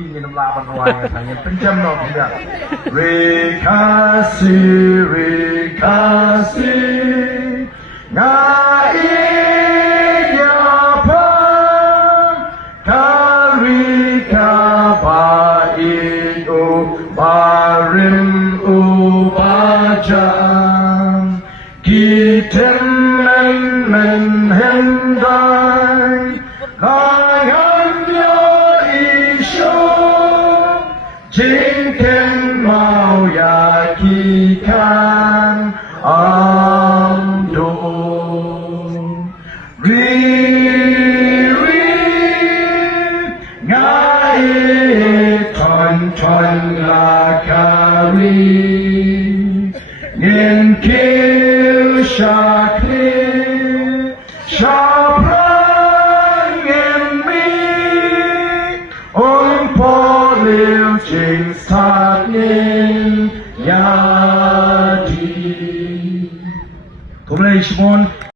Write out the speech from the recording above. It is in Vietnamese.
Ini nama penuai hanya pencam no tidak. Rekasi ngai apa kari kabai barim ubajam kita menhendai Jinken mau yakikan amdo Riri ngai ton lakari Ngen kil shakli Shaprang en mi Liu Jing Sakin Yadi Kumlei Shimon